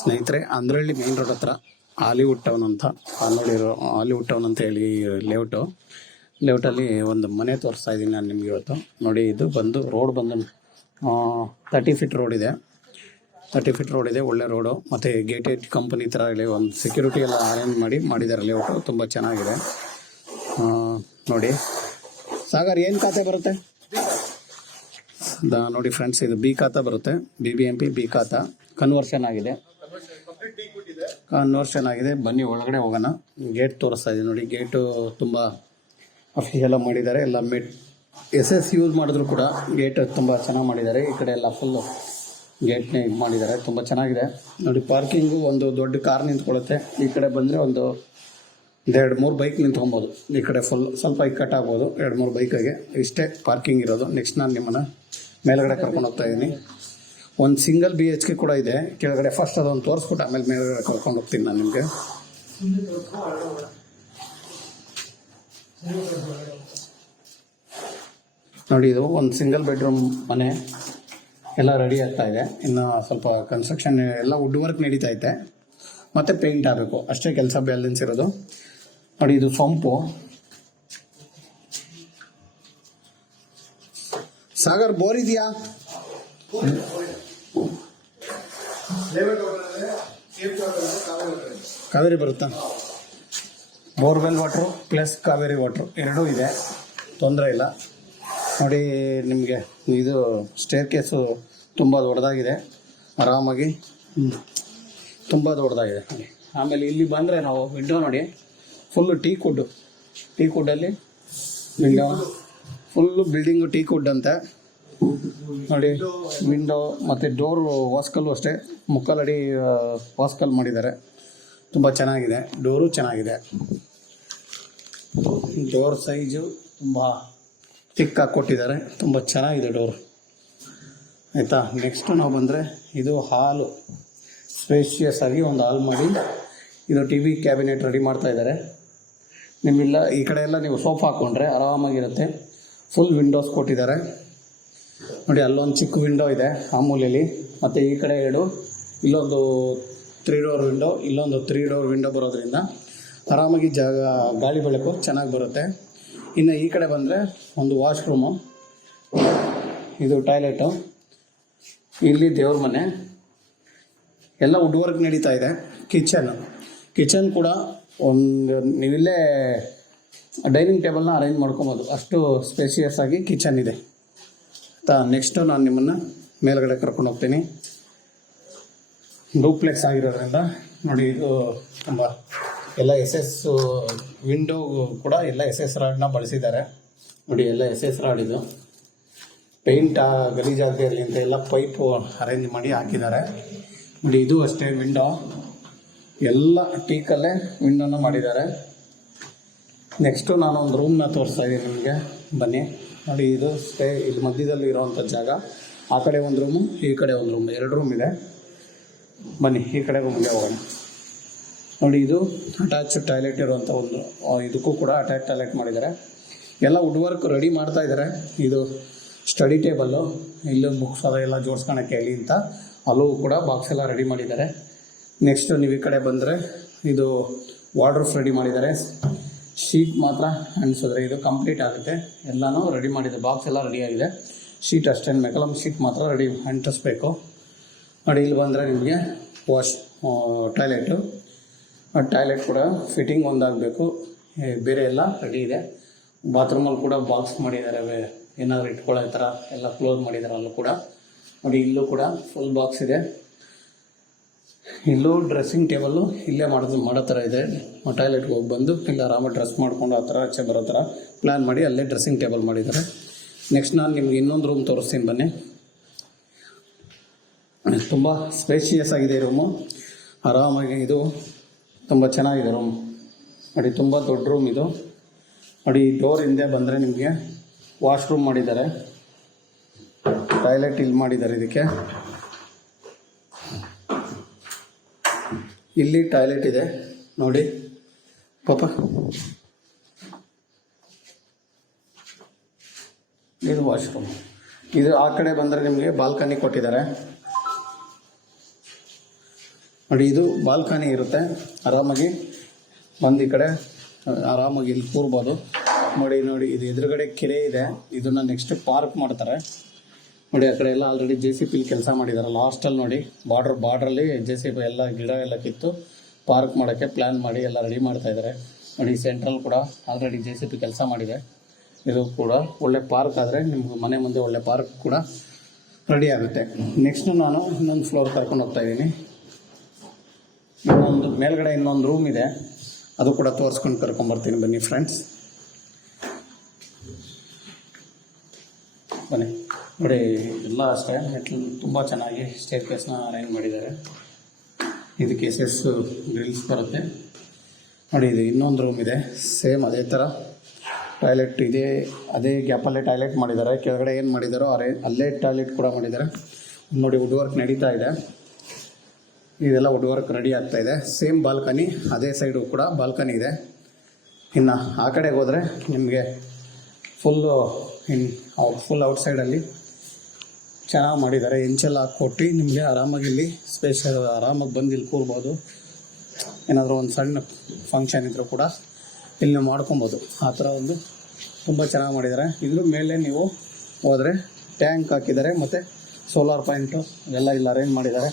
ಸ್ನೇಹಿತರೆ, Andrahalli main road ಹತ್ರ Hollywood town ಅಂತ ನೋಡಿರೋ ಹಾಲಿವುಡ್ ಟೌನ್ ಅಂತ ಹೇಳಿ ಲೇಔಟಲ್ಲಿ ಒಂದು ಮನೆ ತೋರಿಸ್ತಾ ಇದ್ದೀನಿ ನಾನು ನಿಮಗೆ ಇವತ್ತು. ನೋಡಿ, ಇದು ಬಂದು ರೋಡ್ ಬಂದು 30 ಫೀಟ್ ರೋಡ್ ಇದೆ. 30 ಫೀಟ್ ರೋಡ್ ಇದೆ, ಒಳ್ಳೆ ರೋಡು. ಮತ್ತು ಗೇಟೆಡ್ ಕಂಪನಿ ಥರ ಹೇಳಿ ಒಂದು ಸೆಕ್ಯೂರಿಟಿ ಎಲ್ಲ ಅರೇಂಜ್ ಮಾಡಿದ್ದಾರೆ. ಲೇಔಟು ತುಂಬ ಚೆನ್ನಾಗಿದೆ. ನೋಡಿ ಸಾಗರ್, ಏನು ಖಾತೆ ಬರುತ್ತೆ ನೋಡಿ ಫ್ರೆಂಡ್ಸ್, ಇದು ಬಿ ಖಾತಾ ಬರುತ್ತೆ. BBMP ಬಿ ಖಾತಾ ಕನ್ವರ್ಷನ್ ಆಗಿದೆ. ಬನ್ನಿ ಒಳಗಡೆ ಹೋಗೋಣ. ಗೇಟ್ ತೋರಿಸ್ತಾ ಇದ್ದೀನಿ ನೋಡಿ. ಗೇಟು ತುಂಬ ಅಫಿಷಿಯಲ್ ಮಾಡಿದ್ದಾರೆ. ಎಲ್ಲ SS ಯೂಸ್ ಮಾಡಿದ್ರು ಕೂಡ ಗೇಟ್ ತುಂಬ ಚೆನ್ನಾಗಿ ಮಾಡಿದ್ದಾರೆ. ಈ ಕಡೆ ಎಲ್ಲ ಫುಲ್ಲು ಗೇಟ್ನೇ ಇದು ಮಾಡಿದ್ದಾರೆ, ತುಂಬ ಚೆನ್ನಾಗಿದೆ ನೋಡಿ. ಪಾರ್ಕಿಂಗು ಒಂದು ದೊಡ್ಡ ಕಾರ್ ನಿಂತ್ಕೊಳ್ಳುತ್ತೆ. ಈ ಕಡೆ ಬಂದರೆ ಒಂದು 2-3 ಬೈಕ್ ನಿಂತ್ಕೊಬೋದು. ಈ ಕಡೆ ಸ್ವಲ್ಪ ಇಕ್ಕಟ್ಟಾಗ್ಬೋದು 2-3 ಬೈಕಿಗೆ. ಇಷ್ಟೇ ಪಾರ್ಕಿಂಗ್ ಇರೋದು. ನೆಕ್ಸ್ಟ್ ನಾನು ನಿಮ್ಮನ್ನು ಮೇಲ್ಗಡೆ ಕರ್ಕೊಂಡು ಹೋಗ್ತಾ ಇದ್ದೀನಿ. ಒಂದು ಸಿಂಗಲ್ BHK ಕೂಡ ಇದೆ ಕೆಳಗಡೆ. ಫಸ್ಟ್ ಅದೊಂದು ತೋರಿಸ್ಬಿಟ್ಟು ಆಮೇಲೆ ಮೇಲ್ಗಡೆ ಕರ್ಕೊಂಡು ಹೋಗ್ತೀನಿ ನಾನು ನಿಮಗೆ. ನೋಡಿ, ಇದು ಒಂದು ಸಿಂಗಲ್ ಬೆಡ್ರೂಮ್ ಮನೆ. ಎಲ್ಲ ರೆಡಿ ಆಗ್ತಾ ಇದೆ. ಇನ್ನು ಸ್ವಲ್ಪ ಕನ್ಸ್ಟ್ರಕ್ಷನ್ ಎಲ್ಲ ವುಡ್ ವರ್ಕ್ ನಡೀತಾ ಐತೆ, ಮತ್ತು ಪೇಂಟ್ ಆಗಬೇಕು, ಅಷ್ಟೇ ಕೆಲಸ ಬ್ಯಾಲೆನ್ಸ್ ಇರೋದು. ನೋಡಿ, ಇದು ಪಂಪು. ಸಾಗರ್, ಬೋರ್ ಇದೆಯಾ? ಕಾವೇರಿ ಬರುತ್ತಾ? Borewell water plus Kaveri water ಎರಡೂ ಇದೆ, ತೊಂದರೆ ಇಲ್ಲ. ನೋಡಿ, ನಿಮಗೆ ಇದು ಸ್ಟೇರ್ ಕೇಸು ತುಂಬ ದೊಡ್ಡದಾಗಿದೆ. ಆರಾಮಾಗಿ ತುಂಬ ದೊಡ್ಡದಾಗಿದೆ. ಆಮೇಲೆ ಇಲ್ಲಿ ಬಂದರೆ ನಾವು ವಿಂಡೋ ನೋಡಿ, ಫುಲ್ಲು ಟೀಕ್ ವುಡ್ಡಲ್ಲಿ window, full building teak wood ಅಂತೆ ನೋಡಿ. ವಿಂಡೋ ಮತ್ತು ಡೋರು ವಾಸ್ಕಲ್ಲು ಅಷ್ಟೇ, 3 ಅಡಿ ವಾಸ್ಕಲ್ ಮಾಡಿದ್ದಾರೆ. ತುಂಬ ಚೆನ್ನಾಗಿದೆ. ಡೋರು ಚೆನ್ನಾಗಿದೆ. ಡೋರ್ ಸೈಜು ತುಂಬ ತಿಕ್ಕಾಗಿ ಕೊಟ್ಟಿದ್ದಾರೆ. ತುಂಬ ಚೆನ್ನಾಗಿದೆ ಡೋರು, ಆಯಿತಾ. ನೆಕ್ಸ್ಟು ನಾವು ಬಂದರೆ, ಇದು ಹಾಲು. ಸ್ಪೇಷಿಯಸ್ ಆಗಿ ಒಂದು ಹಾಲ್ ಮಾಡಿ ಇದು TV ಕ್ಯಾಬಿನೆಟ್ ರೆಡಿ ಮಾಡ್ತಾ ಇದ್ದಾರೆ. ನಿಮ್ಮಿಲ್ಲ ಈ ಕಡೆ ಎಲ್ಲ ನೀವು ಸೋಫಾ ಹಾಕ್ಕೊಂಡ್ರೆ ಆರಾಮಾಗಿರುತ್ತೆ. ಫುಲ್ ವಿಂಡೋಸ್ ಕೊಟ್ಟಿದ್ದಾರೆ ನೋಡಿ. ಅಲ್ಲೊಂದು ಚಿಕ್ಕ ವಿಂಡೋ ಇದೆ ಆ ಮೂಲೆಯಲ್ಲಿ, ಮತ್ತು ಈ ಕಡೆ 2, ಇಲ್ಲೊಂದು 3 ಡೋರ್ ವಿಂಡೋ, ಇಲ್ಲೊಂದು 3 ಡೋರ್ ವಿಂಡೋ ಬರೋದ್ರಿಂದ ಆರಾಮಾಗಿ ಗಾಳಿ ಬೆಳಕು ಚೆನ್ನಾಗಿ ಬರುತ್ತೆ. ಇನ್ನು ಈ ಕಡೆ ಬಂದರೆ ಒಂದು ವಾಶ್ರೂಮು, ಇದು ಟಾಯ್ಲೆಟು, ಇಲ್ಲಿ ದೇವ್ರ ಮನೆ, ಎಲ್ಲ ವುಡ್ ವರ್ಕ್ ನಡೀತಾ ಇದೆ. ಕಿಚನ್ ಕೂಡ ಒಂದು ನೀವಿಲ್ಲೇ ಡೈನಿಂಗ್ ಟೇಬಲ್ನ ಅರೇಂಜ್ ಮಾಡ್ಕೊಬೋದು, ಅಷ್ಟು ಸ್ಪೇಷಿಯಸ್ ಆಗಿ ಕಿಚನ್ ಇದೆ. ನೆಕ್ಸ್ಟು ನಾನು ನಿಮ್ಮನ್ನು ಮೇಲ್ಗಡೆ ಕರ್ಕೊಂಡು ಹೋಗ್ತೀನಿ. ಡೂಪ್ಲೆಕ್ಸ್ ಆಗಿರೋದ್ರಿಂದ ನೋಡಿ, ಇದು ತುಂಬ ಎಲ್ಲ SS ವಿಂಡೋ ಕೂಡ ಎಲ್ಲ SS ರಾಡ್ನ ಬಳಸಿದ್ದಾರೆ ನೋಡಿ. ಎಲ್ಲ SS ರಾಡ್. ಇದು ಪೇಂಟ್ ಗಲೀಜಾಗದೇ ಇರಲಿ ಅಂತ ಎಲ್ಲ ಪೈಪು ಅರೇಂಜ್ ಮಾಡಿ ಹಾಕಿದ್ದಾರೆ ನೋಡಿ. ಇದು ಅಷ್ಟೇ ವಿಂಡೋ, ಎಲ್ಲ ಟೀಕಲ್ಲೇ ವಿಂಡೋನ ಮಾಡಿದ್ದಾರೆ. ನೆಕ್ಸ್ಟು ನಾನು ಒಂದು ರೂಮ್ನ ತೋರಿಸ್ತಾ ಇದ್ದೀನಿ ನಿಮಗೆ, ಬನ್ನಿ ನೋಡಿ. ಇದು ಇಲ್ಲಿ ಮಧ್ಯದಲ್ಲಿ ಇರೋವಂಥ ಜಾಗ. ಆ ಕಡೆ ಒಂದು ರೂಮು, ಈ ಕಡೆ ಒಂದು ರೂಮ್, 2 ರೂಮ್ ಇದೆ. ಬನ್ನಿ ಈ ಕಡೆ ರೂಮ್ಗೆ ಹೋಗೋಣ. ನೋಡಿ, ಇದು ಅಟ್ಯಾಚ್ ಟಾಯ್ಲೆಟ್ ಇರುವಂಥ ಒಂದು, ಇದಕ್ಕೂ ಕೂಡ ಅಟ್ಯಾಚ್ ಟಾಯ್ಲೆಟ್ ಮಾಡಿದ್ದಾರೆ. ಎಲ್ಲ ವುಡ್ ವರ್ಕ್ ರೆಡಿ ಮಾಡ್ತಾ ಇದ್ದಾರೆ. ಇದು ಸ್ಟಡಿ ಟೇಬಲ್ಲು, ಇಲ್ಲೂ ಬುಕ್ಸ್ ಅದೆಲ್ಲ ಜೋಡಿಸ್ಕೊಳಕ್ಕೆ ಹೇಳಿ ಅಂತ ಅಲ್ಲೂ ಕೂಡ ಬಾಕ್ಸ್ ಎಲ್ಲ ರೆಡಿ ಮಾಡಿದ್ದಾರೆ. ನೆಕ್ಸ್ಟು ನೀವು ಈ ಕಡೆ ಬಂದರೆ, ಇದು ವಾರ್ಡ್ರೋಬ್ ರೆಡಿ ಮಾಡಿದ್ದಾರೆ. ಶೀಟ್ ಮಾತ್ರ ಅನಿಸಿದ್ರೆ ಇದು ಕಂಪ್ಲೀಟ್ ಆಗುತ್ತೆ. ಎಲ್ಲನೂ ರೆಡಿ ಮಾಡಿದೆ, ಬಾಕ್ಸ್ ಎಲ್ಲ ರೆಡಿಯಾಗಿದೆ. ಶೀಟ್ ಅಷ್ಟೇ, ಮೆಕಲಮ್ ಶೀಟ್ ಮಾತ್ರ ರೆಡಿ ಅಂಟಿಸ್ಬೇಕು ನೋಡಿ. ಇಲ್ಲಿ ಬಂದರೆ ನಿಮಗೆ ಟಾಯ್ಲೆಟ್ ಕೂಡ ಫಿಟ್ಟಿಂಗ್ ಒಂದಾಗಬೇಕು. ಬೇರೆ ಎಲ್ಲ ರೆಡಿ ಇದೆ. ಬಾತ್ರೂಮಲ್ಲಿ ಕೂಡ ಬಾಕ್ಸ್ ಮಾಡಿದ್ದಾರೆ, ಏನಾದರೂ ಇಟ್ಕೊಳ್ಳೋ ಥರ ಎಲ್ಲ ಕ್ಲೋಸ್ ಮಾಡಿದ್ದಾರೆ ಅಲ್ಲೂ ಕೂಡ ನೋಡಿ. ಇಲ್ಲೂ ಕೂಡ ಫುಲ್ ಬಾಕ್ಸ್ ಇದೆ. ಇಲ್ಲೂ ಡ್ರೆಸ್ಸಿಂಗ್ ಟೇಬಲ್ಲು ಇಲ್ಲೇ ಮಾಡೋ ಥರ ಇದೆ. ಟಾಯ್ಲೆಟ್ಗೆ ಹೋಗಿ ಬಂದು ಇಲ್ಲಿ ಆರಾಮಾಗಿ ಡ್ರೆಸ್ ಮಾಡಿಕೊಂಡು ಆ ಥರ ಆಚೆ ಬರೋ ಥರ ಪ್ಲ್ಯಾನ್ ಮಾಡಿ ಅಲ್ಲೇ ಡ್ರೆಸ್ಸಿಂಗ್ ಟೇಬಲ್ ಮಾಡಿದ್ದಾರೆ. ನೆಕ್ಸ್ಟ್ ನಾನು ನಿಮ್ಗೆ ಇನ್ನೊಂದು ರೂಮ್ ತೋರಿಸ್ತೀನಿ ಬನ್ನಿ. ತುಂಬ ಸ್ಪೇಷಿಯಸ್ ಆಗಿದೆ ಈ ರೂಮು, ಆರಾಮಾಗಿ. ಇದು ತುಂಬ ಚೆನ್ನಾಗಿದೆ ರೂಮ್ ನೋಡಿ, ತುಂಬ ದೊಡ್ಡ ರೂಮ್ ಇದು ನೋಡಿ. ಡೋರ್ ಹಿಂದೆ ಬಂದರೆ ನಿಮಗೆ ವಾಶ್ರೂಮ್ ಮಾಡಿದ್ದಾರೆ, ಟಾಯ್ಲೆಟ್ ಇಲ್ಲಿ ಮಾಡಿದ್ದಾರೆ. ಇದಕ್ಕೆ ಇಲ್ಲಿ ಟಾಯ್ಲೆಟ್ ಇದೆ ನೋಡಿ ಪಾಪ. ಇದು ವಾಶ್ರೂಮ್. ಇದು ಆ ಕಡೆ ಬಂದರೆ ನಿಮಗೆ ಬಾಲ್ಕನಿ ಕೊಟ್ಟಿದ್ದಾರೆ ನೋಡಿ ಇದು ಬಾಲ್ಕನಿ ಇರುತ್ತೆ, ಆರಾಮಾಗಿ ಬಂದು ಈ ಕಡೆ ಆರಾಮಾಗಿ ಇಲ್ಲಿ ಕೂರ್ಬೋದು. ನೋಡಿ ಇದು ಎದುರುಗಡೆ ಕೆರೆ ಇದೆ, ಇದನ್ನು ನೆಕ್ಸ್ಟ್ ಪಾರ್ಕ್ ಮಾಡ್ತಾರೆ. ನೋಡಿ ಆ ಕಡೆ ಎಲ್ಲ ಆಲ್ರೆಡಿ JCB ಕೆಲಸ ಮಾಡಿದ್ದಾರೆ. ಲಾಸ್ಟಲ್ಲಿ ನೋಡಿ ಬಾರ್ಡ್ರಲ್ಲಿ JCB ಎಲ್ಲ ಗಿಡ ಎಲ್ಲ ಕಿತ್ತು ಪಾರ್ಕ್ ಮಾಡೋಕ್ಕೆ ಪ್ಲ್ಯಾನ್ ಮಾಡಿ ಎಲ್ಲ ರೆಡಿ ಮಾಡ್ತಾ ಇದ್ದಾರೆ. ನೋಡಿ ಸೆಂಟ್ರಲ್ ಕೂಡ ಆಲ್ರೆಡಿ JCB ಕೆಲಸ ಮಾಡಿದೆ. ಇದು ಕೂಡ ಒಳ್ಳೆ ಪಾರ್ಕ್ ಆದರೆ ನಿಮ್ಗೆ ಮನೆ ಮುಂದೆ ಒಳ್ಳೆ ಪಾರ್ಕ್ ಕೂಡ ರೆಡಿ ಆಗುತ್ತೆ. ನೆಕ್ಸ್ಟು ನಾನು ಇನ್ನೊಂದು ಫ್ಲೋರ್ ಕರ್ಕೊಂಡು ಹೋಗ್ತಾ ಇದ್ದೀನಿ. ಮೇಲ್ಗಡೆ ಇನ್ನೊಂದು ರೂಮ್ ಇದೆ, ಅದು ಕೂಡ ತೋರಿಸ್ಕೊಂಡು ಕರ್ಕೊಂಬರ್ತೀನಿ ಬನ್ನಿ ಫ್ರೆಂಡ್ಸ್. ಬನ್ನಿ ನೋಡಿ, ಎಲ್ಲ ಅಷ್ಟೇ ಮೆಟ್ಲು ತುಂಬ ಚೆನ್ನಾಗಿ ಸ್ಟೇರ್ ಕೇಸ್ನ ಅರೇಂಜ್ ಮಾಡಿದ್ದಾರೆ. ಇದಕ್ಕೆ SS ಗ್ರಿಲ್ಸ್ ಬರುತ್ತೆ. ನೋಡಿ ಇದು ಇನ್ನೊಂದು ರೂಮ್ ಇದೆ, ಸೇಮ್ ಅದೇ ಥರ ಟಾಯ್ಲೆಟ್ ಇದೆ, ಅದೇ ಗ್ಯಾಪಲ್ಲೇ ಟಾಯ್ಲೆಟ್ ಮಾಡಿದ್ದಾರೆ. ಕೆಳಗಡೆ ಏನು ಮಾಡಿದಾರೋ ಅಲ್ಲೇ ಟಾಯ್ಲೆಟ್ ಕೂಡ ಮಾಡಿದ್ದಾರೆ. ನೋಡಿ ವುಡ್ ವರ್ಕ್ ನಡೀತಾ ಇದೆ, ಇದೆಲ್ಲ ವುಡ್ ವರ್ಕ್ ರೆಡಿ ಆಗ್ತಾ ಇದೆ. ಸೇಮ್ ಬಾಲ್ಕನಿ, ಅದೇ ಸೈಡು ಕೂಡ ಬಾಲ್ಕನಿ ಇದೆ. ಇನ್ನು ಆ ಕಡೆಗೆ ಹೋದರೆ ನಿಮಗೆ ಫುಲ್ ಔಟ್ಸೈಡಲ್ಲಿ ಚೆನ್ನಾಗಿ ಮಾಡಿದ್ದಾರೆ. ಹೆಂಚೆಲ್ಲ ಹಾಕ್ಕೊಟ್ಟು ನಿಮಗೆ ಆರಾಮಾಗಿ ಇಲ್ಲಿ ಸ್ಪೇಷಲ್ ಆರಾಮಾಗಿ ಬಂದು ಇಲ್ಲಿ ಕೂರ್ಬೋದು. ಏನಾದರೂ ಒಂದು ಸಣ್ಣ ಫಂಕ್ಷನ್ ಇದ್ದರೂ ಕೂಡ ಇಲ್ಲಿ ನೀವು ಮಾಡ್ಕೊಬೋದು. ಆ ಥರ ಒಂದು ತುಂಬ ಚೆನ್ನಾಗಿ ಮಾಡಿದ್ದಾರೆ. ಇದ್ರ ಮೇಲೆ ನೀವು ಹೋದರೆ ಟ್ಯಾಂಕ್ ಹಾಕಿದ್ದಾರೆ ಮತ್ತು ಸೋಲಾರ್ ಪಾಯಿಂಟು ಎಲ್ಲ ಇಲ್ಲಿ ಅರೇಂಜ್ ಮಾಡಿದ್ದಾರೆ.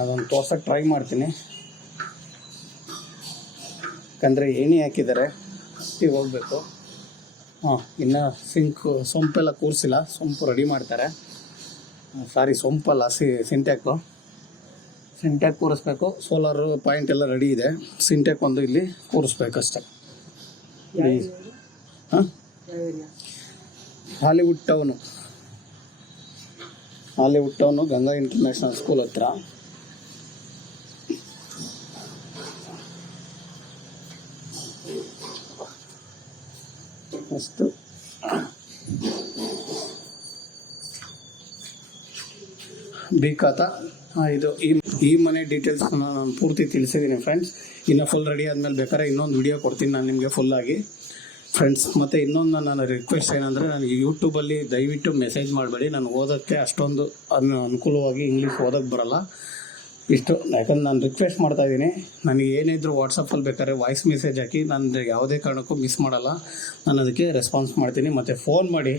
ಅದೊಂದು ತೋರ್ಸೋಕ್ಕೆ ಟ್ರೈ ಮಾಡ್ತೀನಿ, ಯಾಕಂದರೆ ಏಣಿ ಹಾಕಿದ್ದಾರೆ, ಹತ್ತಿ ಹೋಗಬೇಕು. ಇನ್ನು ಸೊಂಪೆಲ್ಲ ಕೂರಿಸಿಲ್ಲ, ಸೊಂಪು ರೆಡಿ ಮಾಡ್ತಾರೆ. ಸೊಂಪಲ್ಲ, ಸಿಂಟ್ಯಾಕ್ ಕೂರಿಸ್ಬೇಕು. ಸೋಲಾರ್ ಪಾಯಿಂಟ್ ಎಲ್ಲ ರೆಡಿ ಇದೆ, ಸಿಂಟ್ಯಾಕ್ ಒಂದು ಇಲ್ಲಿ ಕೂರಿಸ್ಬೇಕಷ್ಟೆ. Hollywood town Ganga international school ಹತ್ರ. ಅಷ್ಟು ಬೇಕಾತ ಇದು ಈ ಮನೆ ಡೀಟೇಲ್ಸ್ ನಾನು ಪೂರ್ತಿ ತಿಳಿಸಿದ್ದೀನಿ ಫ್ರೆಂಡ್ಸ್. ಇನ್ನು ಫುಲ್ ರೆಡಿ ಆದಮೇಲೆ ಬೇಕಾದ್ರೆ ಇನ್ನೊಂದು ವಿಡಿಯೋ ಕೊಡ್ತೀನಿ ನಾನು ನಿಮಗೆ ಫುಲ್ಲಾಗಿ ಫ್ರೆಂಡ್ಸ್. ಮತ್ತು ಇನ್ನೊಂದು ನನ್ನ ರಿಕ್ವೆಸ್ಟ್ ಏನಂದರೆ, ನನಗೆ ಯೂಟ್ಯೂಬಲ್ಲಿ ದಯವಿಟ್ಟು ಮೆಸೇಜ್ ಮಾಡಬೇಡಿ. ನಾನು ಓದೋಕ್ಕೆ ಅಷ್ಟೊಂದು ಅನುಕೂಲವಾಗಿ ಇಂಗ್ಲೀಷ್ ಓದೋಕ್ಕೆ ಬರೋಲ್ಲ ಇಷ್ಟು. ಯಾಕಂದ್ರೆ ನಾನು ರಿಕ್ವೆಸ್ಟ್ ಮಾಡ್ತಾಯಿದ್ದೀನಿ, ನನಗೆ ಏನೇ ಇದ್ದರೂ ವಾಟ್ಸಪ್ಪಲ್ಲಿ ಬೇಕಾದ್ರೆ ವಾಯ್ಸ್ ಮೆಸೇಜ್ ಹಾಕಿ, ನಾನು ಯಾವುದೇ ಕಾರಣಕ್ಕೂ ಮಿಸ್ ಮಾಡಲ್ಲ. ನಾನು ಅದಕ್ಕೆ ರೆಸ್ಪಾನ್ಸ್ ಮಾಡ್ತೀನಿ. ಮತ್ತು ಫೋನ್ ಮಾಡಿ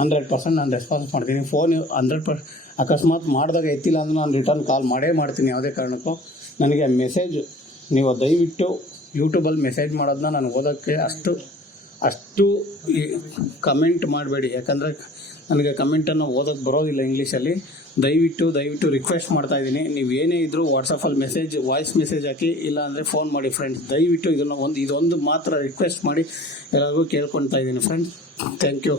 100% ನಾನು ರೆಸ್ಪಾನ್ಸ್ ಮಾಡ್ತೀನಿ. ಫೋನ್ 100% ಅಕಸ್ಮಾತ್ ಮಾಡಿದಾಗ ಎತ್ತಿಲ್ಲ ಅಂದ್ರೆ ನಾನು ರಿಟರ್ನ್ ಕಾಲ್ ಮಾಡ್ತೀನಿ. ಯಾವುದೇ ಕಾರಣಕ್ಕೂ ನನಗೆ ಮೆಸೇಜ್ ನೀವು ದಯವಿಟ್ಟು ಯೂಟ್ಯೂಬಲ್ಲಿ ಮೆಸೇಜ್ ಮಾಡೋದನ್ನ ನಾನು ಓದೋಕ್ಕೆ ಅಷ್ಟು ಕಮೆಂಟ್ ಮಾಡಬೇಡಿ. ಯಾಕಂದರೆ ನನಗೆ ಕಮೆಂಟನ್ನು ಓದೋಕ್ಕೆ ಬರೋದಿಲ್ಲ ಇಂಗ್ಲೀಷಲ್ಲಿ. ದಯವಿಟ್ಟು ರಿಕ್ವೆಸ್ಟ್ ಮಾಡ್ತಾಯಿದ್ದೀನಿ, ನೀವು ಏನೇ ಇದ್ದರೂ ವಾಟ್ಸಪ್ಪಲ್ಲಿ ವಾಯ್ಸ್ ಮೆಸೇಜ್ ಹಾಕಿ, ಇಲ್ಲ ಅಂದರೆ ಫೋನ್ ಮಾಡಿ ಫ್ರೆಂಡ್ಸ್. ದಯವಿಟ್ಟು ಇದೊಂದು ಮಾತ್ರ ರಿಕ್ವೆಸ್ಟ್ ಮಾಡಿ ಎಲ್ಲರಿಗೂ ಕೇಳ್ಕೊಳ್ತಾ ಇದ್ದೀನಿ ಫ್ರೆಂಡ್ಸ್. Thank you.